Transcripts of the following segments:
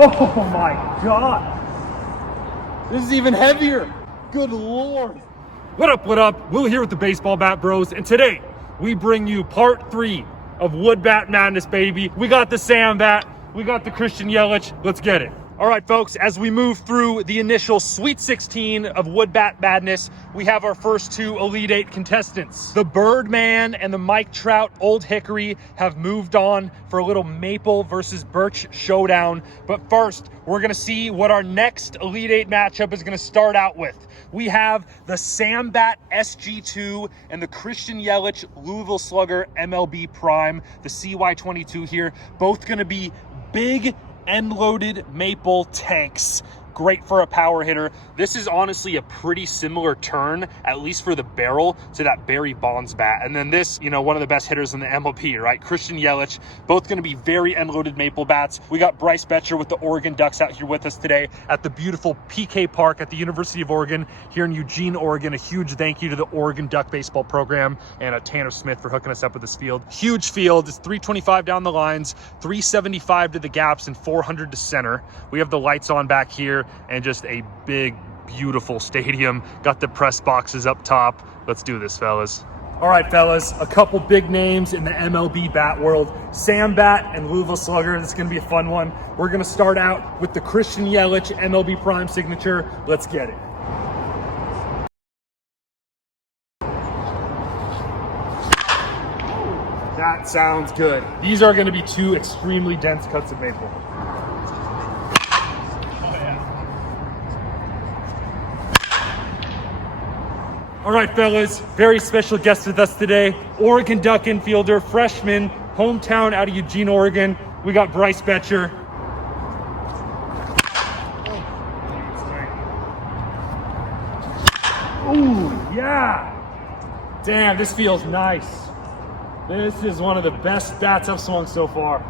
Oh my God. This is even heavier. Good Lord. What up, what up? Will here with the Baseball Bat Bros. And today we bring you part 3 of Wood Bat Madness, baby. We got the Sam Bat, we got the Christian Yelich. Let's get it. All right, folks, as we move through the initial Sweet 16 of Wood Bat Madness, we have our first 2 Elite 8 contestants. The Birdman and the Mike Trout Old Hickory have moved on for a little Maple versus Birch showdown. But first, we're gonna see what our next Elite 8 matchup is gonna start out with. We have the Sam Bat SG2 and the Christian Yelich Louisville Slugger MLB Prime, the CY22 here. Both gonna be big end-loaded maple tanks. Great for a power hitter. This is honestly a pretty similar turn, at least for the barrel, to that Barry Bonds bat. And then this, you know, one of the best hitters in the MLB, right? Christian Yelich, both going to be very end-loaded maple bats. We got Bryce Boettcher with the Oregon Ducks out here with us today at the beautiful PK Park at the University of Oregon here in Eugene, Oregon. A huge thank you to the Oregon Duck baseball program and Tanner Smith for hooking us up with this field. Huge field. It's 325 down the lines, 375 to the gaps, and 400 to center. We have the lights on back here and just a big, beautiful stadium. Got the press boxes up top. Let's do this, fellas. All right, fellas, a couple big names in the MLB bat world. Sam Bat and Louisville Slugger. This is gonna be a fun one. We're gonna start out with the Christian Yelich MLB Prime signature. Let's get it. That sounds good. These are gonna be 2 extremely dense cuts of maple. All right, fellas, very special guest with us today. Oregon Duck infielder, freshman, hometown out of Eugene, Oregon. We got Bryce Boettcher. Ooh, yeah. Damn, this feels nice. This is one of the best bats I've swung so far.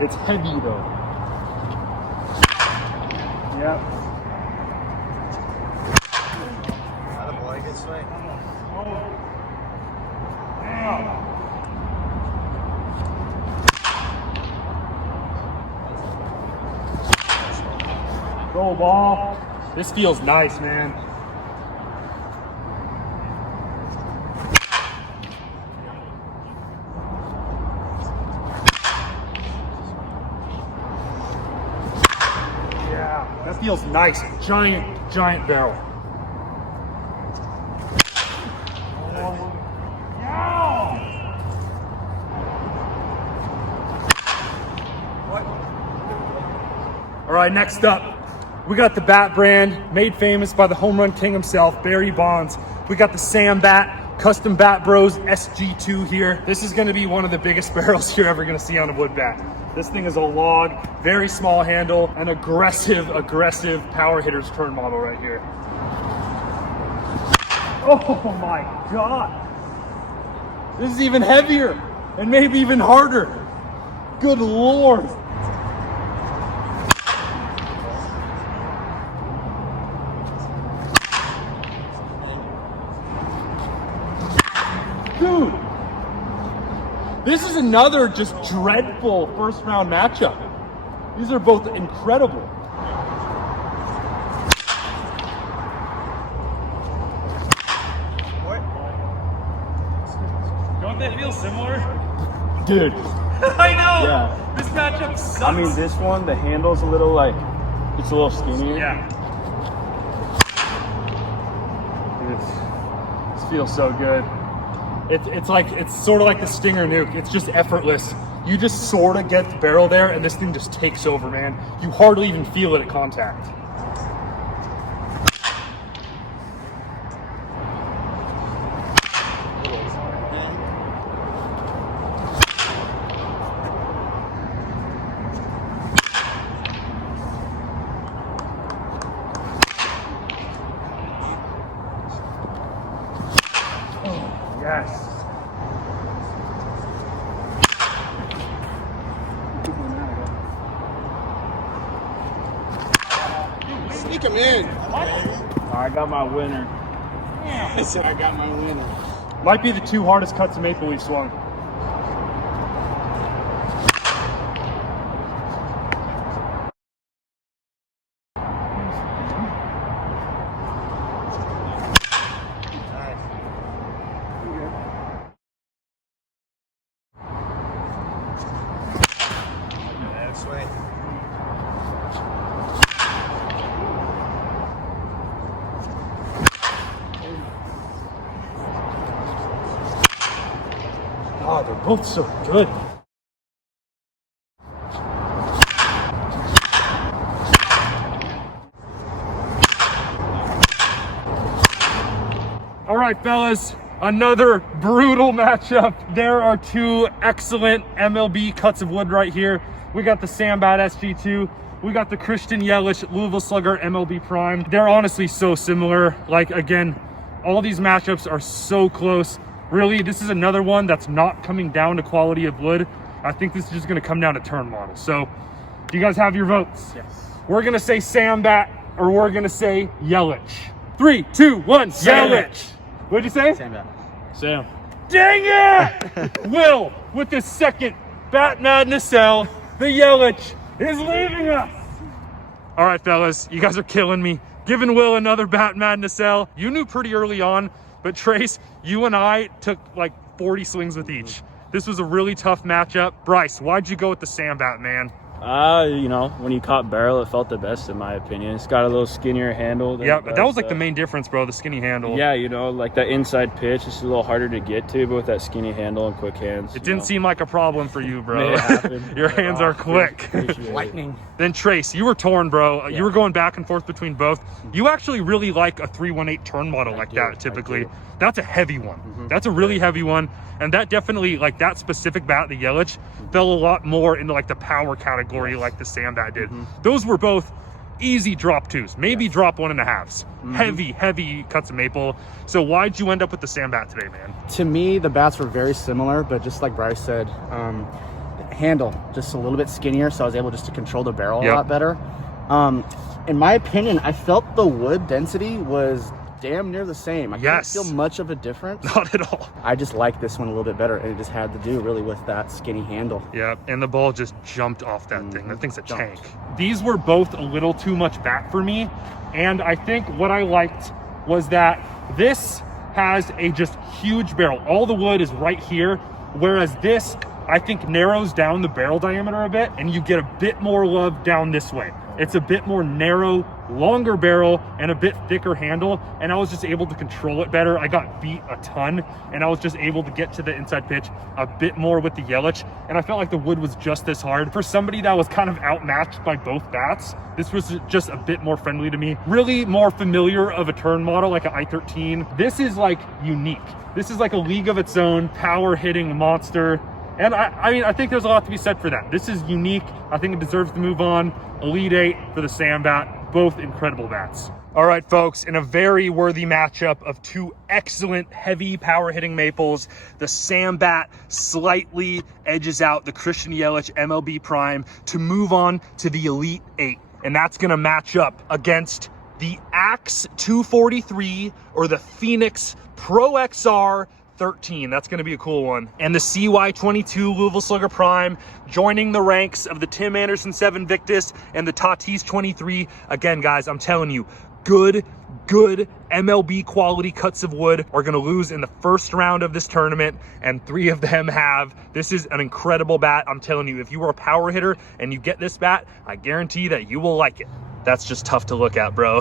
It's heavy though. Yep. Attaboy, good swing. Go ball. This feels nice, man. That feels nice. Giant barrel. All right, next up, we got the bat brand made famous by the home run king himself, Barry Bonds. We got the Sam Bat Custom Bat Bros SG2 here. This is gonna be one of the biggest barrels you're ever gonna see on a wood bat. This thing is a log, very small handle, an aggressive power hitter's turn model right here. Oh my God. This is even heavier and maybe even harder. Good Lord. Dude. This is another just dreadful first round matchup. These are both incredible. Don't they feel similar? Dude. I know. Yeah. This matchup sucks. I mean, this one, the handle's a little like, it's a little skinnier. Yeah. This feels so good. It's sort of like the Stinger Nuke. It's just effortless. You just sort of get the barrel there and this thing just takes over, man. You hardly even feel it at contact. Yes. Sneak him in. What? I got my winner. I said I got my winner. Might be the 2 hardest cuts of maple we've swung. That's right. Oh, they're both so good. All right, fellas, another brutal matchup. There are 2 excellent MLB cuts of wood right here. We got the Sam Bat SG2. We got the Christian Yelich Louisville Slugger MLB Prime. They're honestly so similar. Like, again, all these matchups are so close. Really, this is another one that's not coming down to quality of wood. I think this is just gonna come down to turn model. So, do you guys have your votes? Yes. We're gonna say Sam Bat, or we're gonna say Yelich. 3, 2, 1, Yelich. What'd you say? Sam Bat. Sam. Dang it! Will, with the second Bat Madness L, the Yelich is leaving us. All right, fellas, you guys are killing me. Giving Will another Bat Madness L. You knew pretty early on, but Trace, you and I took like 40 swings with each. This was a really tough matchup. Bryce, why'd you go with the Sam Bat, man? You know, when you caught barrel, it felt the best in my opinion. It's got a little skinnier handle. Yeah, but that was like the main difference, bro, the skinny handle. Yeah, you know, like that inside pitch, it's a little harder to get to, but with that skinny handle and quick hands. It didn't seem like a problem for you, bro. Made it happen. Your hands are quick. Lightning. Then Trace, you were torn, bro. You were going back and forth between both. You actually really like a 318 turn model like that typically. That's a heavy one. That's a really heavy one. And that definitely, like that specific bat, the Yelich, fell a lot more into like the power category like the Sam Bat did. Those were both easy drop 2s, maybe drop 1.5s. Heavy cuts of maple. So why'd you end up with the Sam Bat today, man? To me, the bats were very similar, but just like Bryce said, handle just a little bit skinnier, so I was able just to control the barrel a lot better. In my opinion, I felt the wood density was damn near the same. I couldn't feel much of a difference. Not at all. I just like this one a little bit better, and it just had to do really with that skinny handle. Yeah, and the ball just jumped off that thing. That thing's a tank. These were both a little too much bat for me, and I think what I liked was that this has a just huge barrel. All the wood is right here, whereas this, I think, narrows down the barrel diameter a bit, and you get a bit more love down this way. It's a bit more narrow, longer barrel, and a bit thicker handle, and I was just able to control it better. I got beat a ton, and I was just able to get to the inside pitch a bit more with the Yelich, and I felt like the wood was just this hard. For somebody that was kind of outmatched by both bats, this was just a bit more friendly to me. Really more familiar of a turn model, like an I-13. This is like unique. This is like a league of its own, power hitting monster. And I mean, I think there's a lot to be said for that. This is unique. I think it deserves to move on. Elite 8 for the Sam Bat. Both incredible bats. All right, folks, in a very worthy matchup of 2 excellent heavy power hitting maples, the Sam Bat slightly edges out the Christian Yelich MLB Prime to move on to the Elite 8. And that's going to match up against the Axe 243 or the Phoenix Pro XR 13. That's going to be a cool one. And the CY22 Louisville Slugger Prime joining the ranks of the Tim Anderson 7 Victus and the Tatis 23. Again, guys, I'm telling you, good MLB quality cuts of wood are going to lose in the first round of this tournament, and 3 of them have. This is an incredible bat. I'm telling you, if you are a power hitter and you get this bat, I guarantee that you will like it. That's just tough to look at, bro.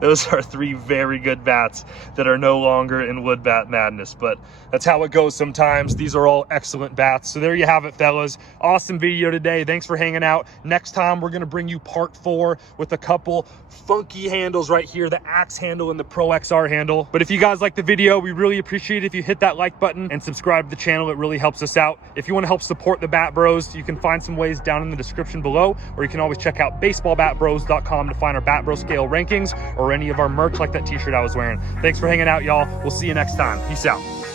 those are 3 very good bats that are no longer in Wood Bat Madness, but that's how it goes sometimes. These are all excellent bats. So there you have it, fellas. Awesome video today. Thanks for hanging out. Next time, we're going to bring you part 4 with a couple funky handles right here, the Axe handle and the Pro XR handle. But if you guys like the video, we really appreciate it if you hit that like button and subscribe to the channel. It really helps us out. If you want to help support the Bat Bros, you can find some ways down in the description below, or you can always check out baseballbatbros.com to find our Bat Bro scale rankings or any of our merch like that t-shirt I was wearing. Thanks for hanging out, y'all. We'll see you next time. Peace out.